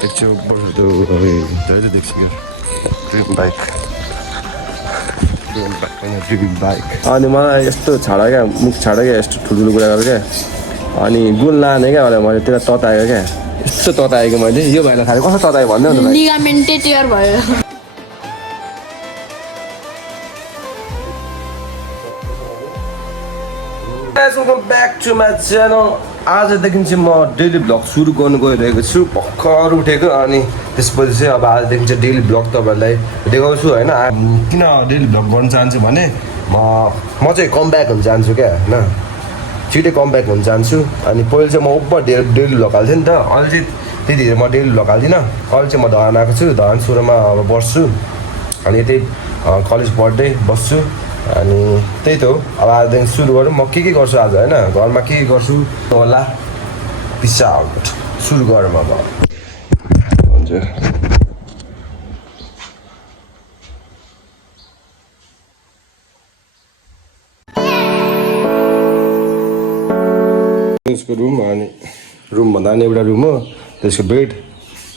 एकछिन त्यो धेरै देख्छु ड्रिम बाइक ड्रिम बाइक अनि मलाई यस्तो छाडा क्या मुख छाडा क्या यस्तो ठुल्ठुलो कुरा गरेर क्या अनि गुल लाने क्या मैले त्यसलाई तताएको क्या यस्तो तताएको मैले यो भाइलाई खाले कस्तो ततायो भन्दै हो त लिगामेन्ट टियर भयो Guys, welcome back to my channel. आजदेखि चाहिँ म डेली भ्लग सुरु गर्नु गइरहेको छु भर्खर उठेको अनि त्यसपछि चाहिँ अब आजदेखि चाहिँ डेली भ्लग तपाईँहरूलाई देखाउँछु होइन किन डेली भ्लग गर्न चाहन्छु भने म चाहिँ कम ब्याक हुन चाहन्छु क्या होइन छिटै कम ब्याक हुन चाहन्छु अनि पहिले चाहिँ म ओभर डेली भ्लग हाल्थेँ नि त अहिले चाहिँ त्यति धेरै म डेली भ्लग हाल्दिनँ अहिले चाहिँ म धरान आएको छु धरान सुरुमा अब बस्छु अनि त्यही कलेज पढ्दै बस्छु अनि त्यही त हो अब आजदेखि सुरु गरौँ म के गर्छु आज होइन घरमा के गर्छु होला पिसा आउट सुरु गरौँ अब हुन्छ त्यसको रुम अनि रुम भन्दा पनि एउटा रुम हो त्यसको बेड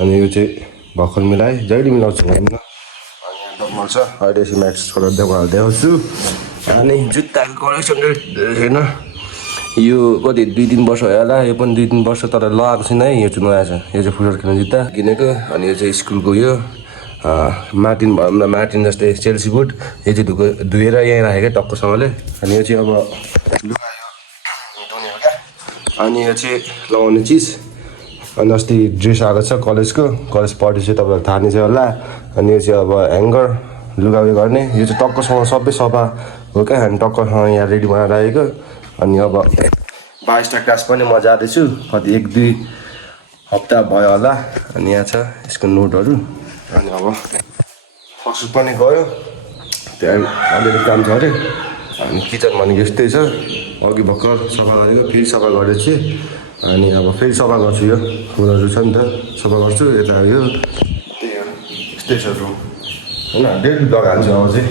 अनि यो चाहिँ भर्खर मिलाएँ जहिले मिलाउँछु भन्न छ अहिले चाहिँ म्याक्स छोडेर देखाउँछु अनि जुत्ताको कलेक्सन होइन यो कति 2-3 वर्ष भयो होला यो पनि 2-3 वर्ष तर लगाएको छैन है यो चाहिँ नयाँ छ यो चाहिँ फुटबल खेल्ने जुत्ता किनेको अनि यो चाहिँ स्कुलको यो मार्टिन भनौँ न मार्टिन जस्तै चेल्सी बुट यो चाहिँ धुएर यहीँ राखेको टक्कसँगले अनि यो चाहिँ अब लुगा यो धुने हो क्या अनि यो चाहिँ लगाउने चिज अनि अस्ति ड्रेस आएको छ कलेजको कलेज पढ्यो चाहिँ तपाईँलाई थाहा नै छ होला अनि यो चाहिँ अब ह्याङ्गर लुगा उयो गर्ने यो चाहिँ टक्कसँग सबै सफा हो क्या अनि टक्कसँग यहाँ रेडी बनाएर राखेको अनि अब 22टा क्लास पनि म जाँदैछु कति 1-2 हप्ता भयो होला अनि यहाँ छ यसको नोटहरू अनि अब फर्स्ट पनि गयो त्यहाँ अलिअलि काम छ अरे अनि किचन भनेको यस्तै छ अघि भर्खर सफा गरेको फेरि सफा गरेपछि अनि अब फेरि सफा गर्छु यो फुलहरू छ नि त सफा गर्छु यता यो त्यही हो यस्तै छ रुम होइन डेली लगाएको अब चाहिँ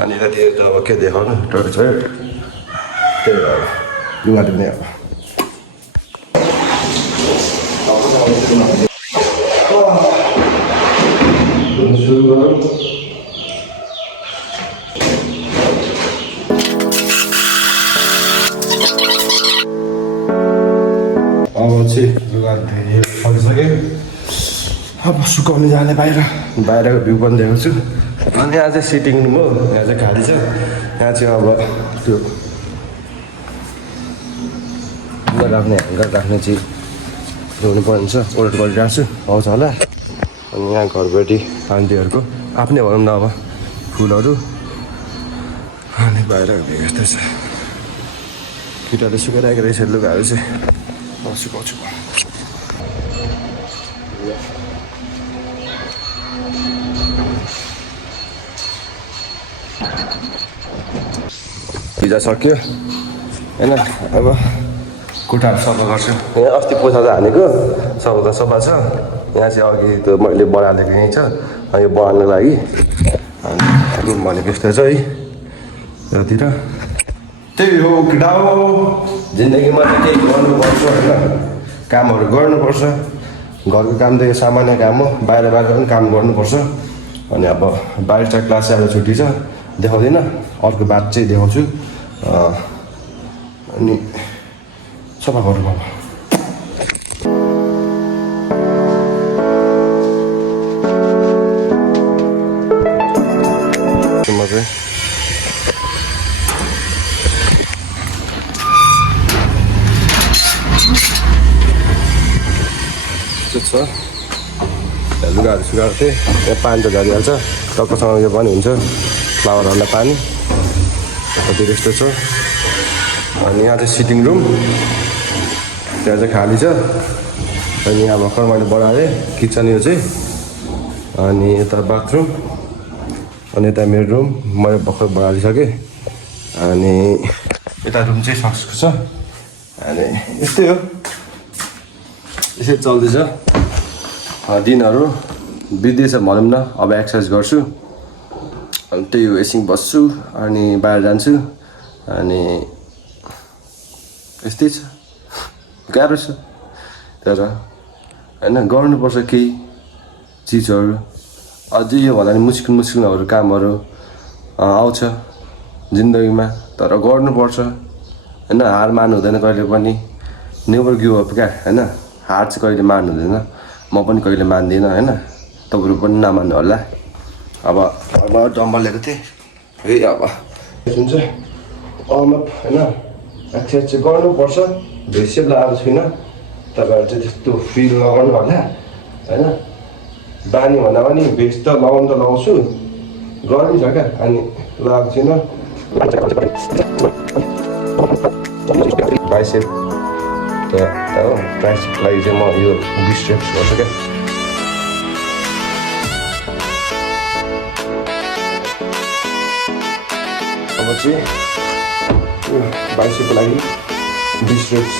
अनि यतातिर त अब के देखाउनु टोइलेट त्यही हो अब लुगा धुने अब सुरु गरौँ अब चाहिँ लुगा फलिसक्यो अब सुकाउने जाने बाहिरको भ्यू पनि देखाएको छु अनि यहाँ चाहिँ सिटिङ रुम हो यहाँ चाहिँ खाली छ यहाँ चाहिँ अब त्यो लुगा राख्ने ह्याङ्गर राख्ने चाहिँ ल्याउनु पर्ने छ अर्डर गरिरहेको छु आउँछ होला अनि यहाँ घरबेटी आन्टीहरूको आफ्नै भनौँ न अब फुलहरू अनि बाहिरको भ्यू यस्तै छ केटाले सुकाइरहेको रहेछ लुगाहरू चाहिँ सुकाउँछु पिज्जा सक्यो होइन अब खुट्टाहरू सफा गर्छु यहाँ अस्ति पोछा त हानेको सफा छ यहाँ चाहिँ अघि त्यो मैले बनाएको यहीँ छ अनि यो बनाउनको लागि अनि रुम भनेको यस्तो छ है यतातिर त्यही हो केटा हो जिन्दगीमा चाहिँ केही गर्नुपर्छ होइन कामहरू गर्नुपर्छ घरको कामदेखि सामान्य काम हो बाहिर पनि काम गर्नुपर्छ अनि अब 22टा क्लास चाहिँ अब छुट्टी छ देखाउँदिनँ अर्को बात चाहिँ देखाउँछु अनि सफा गरौँ अब छ लुगाहरू सुकाएको थिएँ यहाँ पानी त झरिहाल्छ टक्कसँग यो पनि हुन्छ फ्लावरहरूलाई पानी यतातिर यस्तो छ अनि यहाँ चाहिँ सिटिङ रुम त्यहाँ चाहिँ खाली छ अनि यहाँ भर्खर मैले बनाएँ किचन यो चाहिँ अनि यता बाथरुम अनि यता मेरो रुम मैले भर्खर बनाइसकेँ अनि यता रुम चाहिँ सक्सेस छ अनि यस्तै हो यसरी चल्दैछ दिनहरू बित्दैछ भनौँ न अब एक्सर्साइज गर्छु अनि त्यही हो एकछिन बस्छु अनि बाहिर जान्छु अनि यस्तै छ गाह्रो छ तर होइन गर्नुपर्छ केही चिजहरू अझै योभन्दा नि मुस्किलहरू कामहरू आउँछ जिन्दगीमा तर गर्नुपर्छ होइन हार मान्नु हुँदैन कहिले पनि नेभर गिभ अप क्या होइन हार चाहिँ कहिले मान्नु हुँदैन म पनि कहिले मान्दिनँ होइन तपाईँहरू पनि नमान्नु होला अब डम्बल लिएको थिएँ है अब जुन चाहिँ वार्मअप होइन एक्सर्साइज चाहिँ गर्नुपर्छ भेस्ट चाहिँ लगाएको छुइनँ तपाईँहरू चाहिँ त्यस्तो फिल लगाउनु होला होइन बानी भन्दा पनि भेस्ट त लगाउँछु गर्मी छ क्या अनि लगाएको छुइनँ बाइसेप त हो ट्राइसेपको लागि चाहिँ म यो 20 reps गर्छु क्या अब चाहिँ यो बाइसेपको लागि 20 reps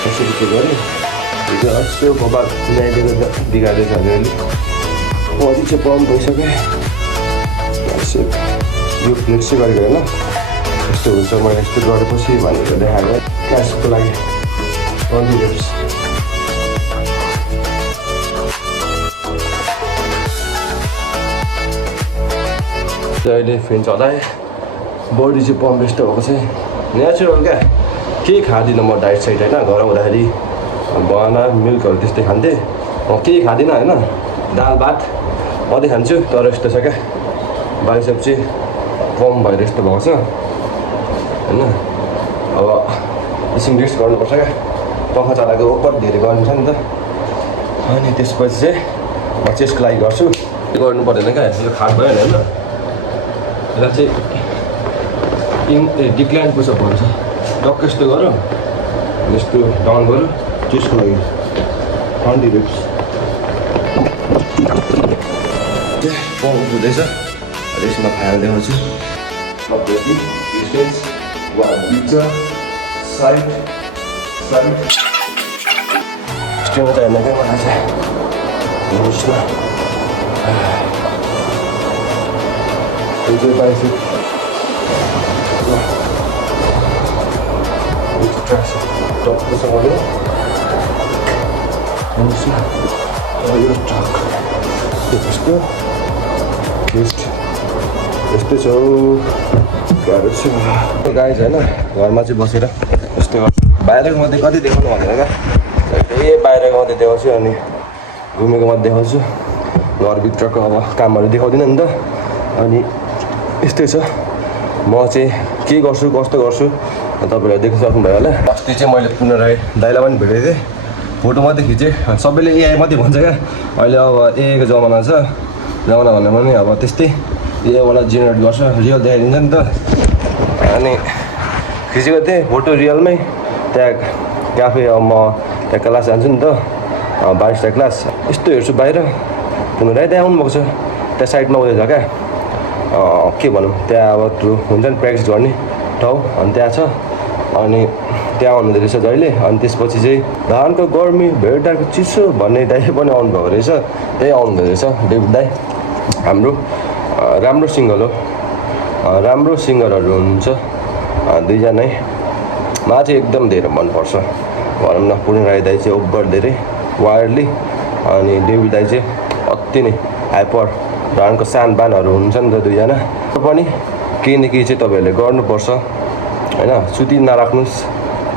कसरी के गरेँ हिजो यस्तो भोबा ल्याइदिएको बिगार्दैछ अलिअलि अझै चाहिँ पम्प भइसक्यो यो फ्लेक्स चाहिँ गरेको होइन यस्तो हुन्छ मैले यस्तो गरेपछि भनेर देखाएको क्यासको लागि 20 reps अहिले फेन चलाएँ बडी चाहिँ पम्प यस्तो भएको चाहिँ नेचुरल क्या केही खाँदिनँ म डाइट साइड होइन घर आउँदाखेरि बनाना मिल्कहरू त्यस्तै खान्थेँ केही खाँदिनँ होइन दाल भात मात्रै खान्छु तर यस्तो छ क्या बाइसेप चाहिँ कम भएर यस्तो भएको छ होइन अब एकछिन रेस्ट गर्नुपर्छ क्या पङ्खा चलाएको ओपर धेरै गर्नु छ नि त अनि त्यसपछि चाहिँ म चेस्टको लागि गर्छु त्यो गर्नु पर्दैन क्या यो खाट भयो होइन यसलाई चाहिँ डिक्लाइन पुसअप भन्छ टक्क यस्तो गर यस्तो डाउन गर चेस्टको लागि 20 reps पम्प हुँदैछ यसमा फाइल देखाउँछु डिस्टेन्स साइड स्ट्रेन त हेर्न क्या मलाई चाहिँ हेर्नुहोस् न बाइसेप टक्कसँगले हेर्नुहोस् न यो टक त्यसको चेस्ट यस्तै छ गाह्रो छ गाइज होइन घरमा चाहिँ बसेर यस्तो गर्छु बाहिरको मात्रै कति देखाउनु भनेर क्या बाहिरको मात्रै देखाउँछु अनि घुमेको मात्रै देखाउँछु घरभित्रको अब कामहरू देखाउँदिनँ नि त अनि यस्तै छ म चाहिँ के गर्छु कस्तो गर्छु तपाईँहरूले देख्न सक्नुभयो होला अस्ति चाहिँ मैले पुनः राई दाइलाई पनि भेटेको थिएँ फोटो मात्रै खिचेँ सबैले एआई मात्रै भन्छ क्या अहिले अब एआईको जमाना छ जमाना भन्दा पनि अब त्यस्तै एआईबाट जेनेरेट गर्छ रियल देखाइदिन्छ नि त अनि खिचेको थिएँ फोटो रियलमै त्यहाँ क्याफे अब म त्यहाँ क्लास जान्छु नि त 22टा क्लास यस्तो हेर्छु बाहिर पुनः राई त्यहाँ आउनुभएको छ त्यहाँ साइडमा उयो छ क्या के भनौँ त्यहाँ अब हुन्छ नि प्र्याक्टिस गर्ने ठाउँ अनि त्यहाँ छ अनि त्यहाँ आउनुहुँदो रहेछ जहिले अनि त्यसपछि चाहिँ धानको गर्मी भेट्टाको चिसो भन्ने दाइ पनि आउनुभएको रहेछ त्यही आउनुहुँदो रहेछ डेभिड दाइ हाम्रो राम्रो सिङ्गर हो राम्रो सिङ्गरहरू हुनुहुन्छ दुईजनै मलाई चाहिँ एकदम धेरै मनपर्छ भनौँ न पुण्य राई दाइ चाहिँ ओभर धेरै वायरली अनि डेभिड दाइ चाहिँ अति नै हाइपर धानको सान बानहरू हुन्छ नि त दुईजना पनि केही न केही चाहिँ तपाईँहरूले गर्नुपर्छ होइन सुति नराख्नुहोस्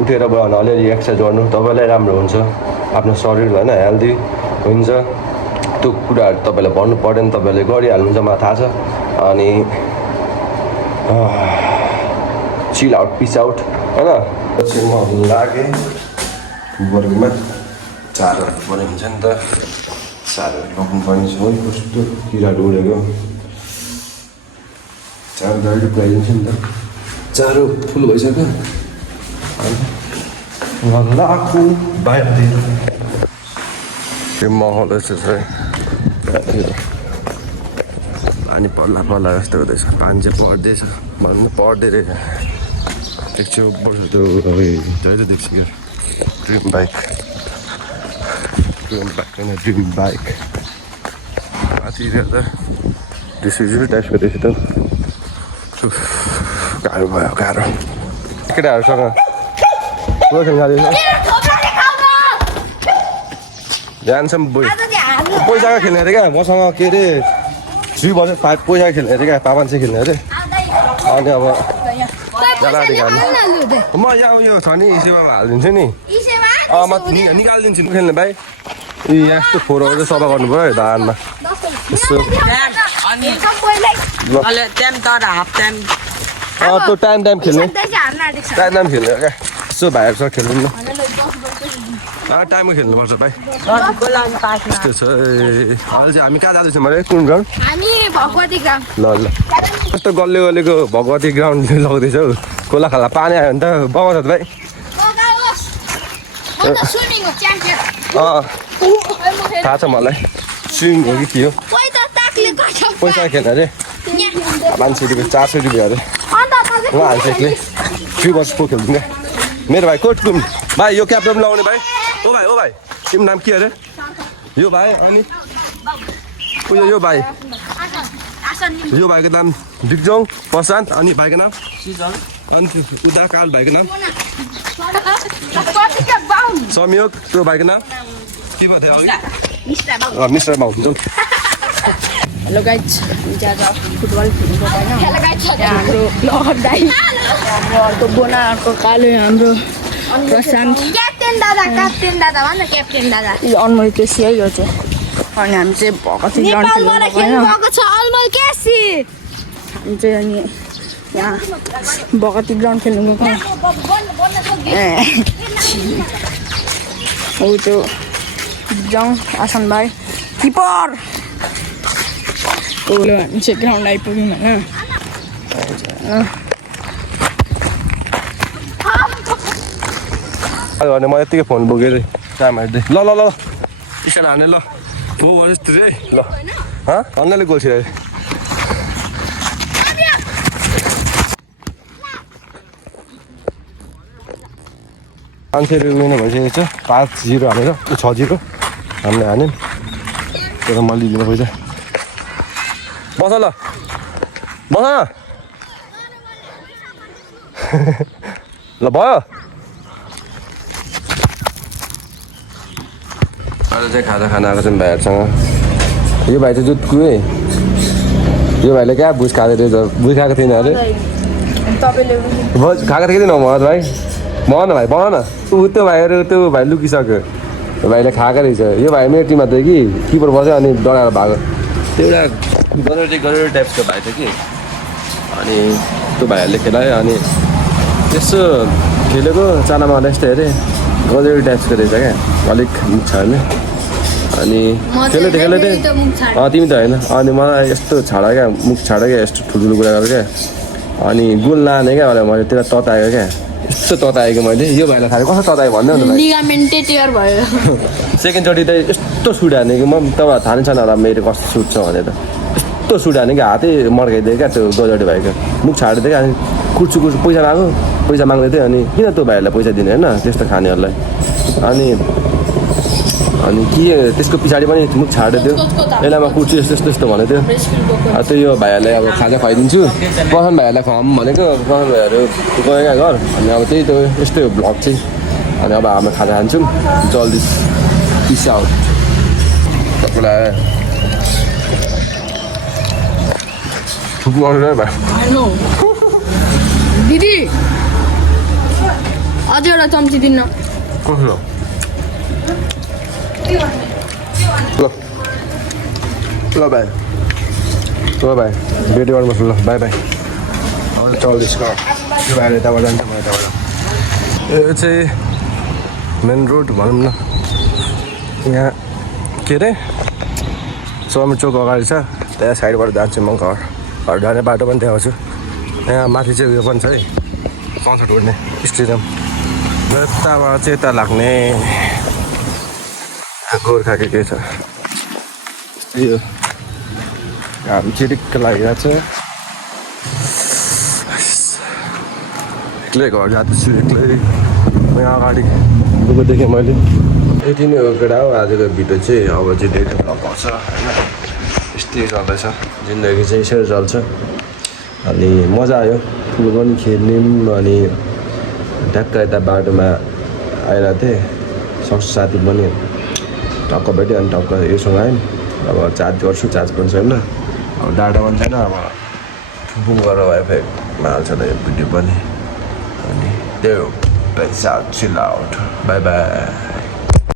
उठेर भयो भने अलिअलि एक्सर्साइज गर्नु तपाईँलाई राम्रो हुन्छ आफ्नो शरीर होइन हेल्दी हुन्छ त्यो कुराहरू तपाईँलाई भन्नु पर्दैन तपाईँहरूले गरिहाल्नुहुन्छ मलाई थाहा छ अनि चिल आउट पिस आउट होइन पछि म लागेँ वर्गमा चारोहरू पर्ने हुन्छ नि त चारोहरू पकाउनु पर्ने छ है कस्तो किराहरू उडेको चारो गाडी पुऱ्याइदिन्छ नि त चारो फुल भइसक्यो लाखु बाहिरतिर त्यो महँदैछ पानी पर्ला जस्तो हुँदैछ पानी चाहिँ पर्दैछ भन्नु पर्दै रहेछ देख्छु पर्छ त्यो जहिले देख्छु क्या ड्रिम बाइक होइन ड्रिम बाइक माथि त डिसिजन टाइपको देखेँ त गाह्रो भयो गाह्रो केटाहरूसँग को खेल्न जाँदैछ जान्छौँ पैसाको खेल्ने अरे क्या मसँग के अरे 3 बजे 5 पैसा खेल्ने अरे क्या 500 खेल्ने अरे अनि अब म यहाँ उयो छ नि सेवा हालिदिन्छु नि म निकालिदिन्छु खेल्ने भाइ यहाँ यस्तो फोहोरहरू चाहिँ सफा गर्नु पऱ्यो धानमा यसो त्यो टाइम खेल्ने टाइम खेल्ने क्या यसो भाइहरूसँग खेल्नु न टाइममा खेल्नुपर्छ भाइ यस्तो छ अहिले चाहिँ हामी कहाँ जाँदैछौँ अरे कुन ग्राउन्ड ल ल कस्तो गल्ले गल्लेको भगवती ग्राउन्ड लग्दैछ हौ खोला खाला पानी आयो भने त बगाउँछ त भाइ थाहा छ मलाई स्विमिङ हो कि के हो पैसा खेल्न अरे 500 रुपियाँ 400 रुपियाँ अरे म हाल्छु एक्लै 3 वर्ष पो खेल्छु क्या मेरो भाइ कोट कुम भाइ यो क्याप्टन लगाउने भाइ ओ भाइ तिम्रो नाम के अरे यो भाइ अनि उयो यो भाइ यो भाइको नाम दिग्जङ प्रशान्त अनि भाइको नाम अनि उदा काल भाइको नाम संयोग त्यो भाइको नाम के पो थियो मिस्टर बाउ हेलो गाइज फुटबल खेल्नु हाम्रो ब्लगर दाइ हाम्रो अर्को बोनाको कालो हाम्रो प्रशान्त क्याप्टेन दादा भन्न क्याप्टेन दादा यो अनमोल केसी है यो चाहिँ अनि हामी चाहिँ भगती ग्राउन्ड खेल्नु हामी चाहिँ अनि यहाँ भगती ग्राउन्ड खेल्नु गएको हो त्यो जाउँ आसन भाइ किपर हामी चाहिँ ग्राउन्ड आइपुग्यौँ होइन भने म यत्तिकै फोन बोकेँ अरे टाइम हेर्दै ल स्ट्यान्ड हान्ने ल हो जस्तो रे ल अन्नाले गोल छिरायो ₹500 महिना भइसकेको छ 5-0 हालेर 6-0 हामीले हान्यौँ तर मैले लिनु पैसा बस ल बस ल भयो अहिले चाहिँ खाजा खाना आएको छौँ भाइहरूसँग यो भाइ चाहिँ जुत्कु है यो भाइले क्या भुस खाँदै रहेछ भुस खाएको थिएन अरे भुस खाएको थिएन महत भाइ भन भाइ भन न त्यो भाइहरू त्यो भाइ लुकिसक्यो भाइले खाएको रहेछ यो भाइ मेरो टिममा थियो कि किपर बस्यो अनि डराएर भएको त्यो एउटा गरेर टाइप्सको भाइ थियो कि अनि त्यो भाइहरूले खेलायो अनि यसो खेलेको चानामा यस्तो हेरेँ गजरी टाइप्सको रहेछ क्या अलिक मुख छाड्ने अनि खेल्दै तिमी त होइन अनि मलाई यस्तो छाडा क्या मुख छाडा क्या यस्तो ठुल्ठुलो कुरा गरेर क्या अनि गोल लाने क्या मैले त्यसलाई तताएको क्या यस्तो तताएको मैले यो भाइलाई थाहा कस्तो ततायो भन्दै भयो सेकेन्डचोटि त यस्तो सुट हाने कि म तपाईँ थाहा नै छैन होला मेरो कस्तो सुट छ भनेर यस्तो सुट हाने कि हातै मर्काइदियो क्या त्यो गजडी भाइको मुख छाडिदियो क्या अनि कुर्छु पैसा माग्यो पैसा माग्दै थियो अनि किन त्यो भाइहरूलाई पैसा दिने होइन त्यस्तो खानेहरूलाई अनि के त्यसको पछाडि पनि मुख छाडिदियो यसलाई म कुर्छु यस्तो भनेको थियो त्यो यो भाइहरूलाई अब खाजा खुवाइदिन्छु प्रशान्त भाइहरूलाई खुवाऊँ भनेको प्रशान्त भाइहरू गयो क्या घर अनि अब त्यही त यस्तै हो भ्लग चाहिँ अनि अब हामी खाजा खान्छौँ जल्दी पिस आउट तपाईँलाई थुप्रो भाइ दिदी अझै एउटा चम्ची दिन्न कसो ल भाइ भेट गर्नुपर्छ ल बाई बाई चल्दैछ यो भाइले यताबाट जान्छ म यताबाट यो चाहिँ मेन रोड भनौँ न यहाँ के अरे समीर चोक अगाडि छ त्यहाँ साइडबाट जान्छु म घर जाने बाटो पनि देखाउँछु यहाँ माथि चाहिँ उयो पनि छ है कन्सर्ट गर्ने स्टेडियम यताबाट चाहिँ यता लाग्ने गोर्खा के छ यो हामी चिटिक्क लागिरहेको छ एक्लै घर जाँदैछु एक्लै यहाँ अगाडि गएको देखेँ मैले यति नै हो केटा हो आजको भिडियो चाहिँ अब चाहिँ डेटा ब्लग आउँछ होइन यस्तै चल्दैछ जिन्दगी चाहिँ यसरी चल्छ अनि मजा आयो फुटबल पनि खेल्यौँ अनि ट्याक्क यता बाटोमा आइरहेको थिएँ सक्छ साथी पनि टक्क भेट्यो अनि टक्क योसँग आयौँ अब चार्ज गर्छु चार्ज पनि छैन अब डाटा पनि छैन अब बुक गरेर वाइफाईमा हाल्छ त यो भिडियो पनि अनि त्यही हो पैसा चिल आउट बाई बाई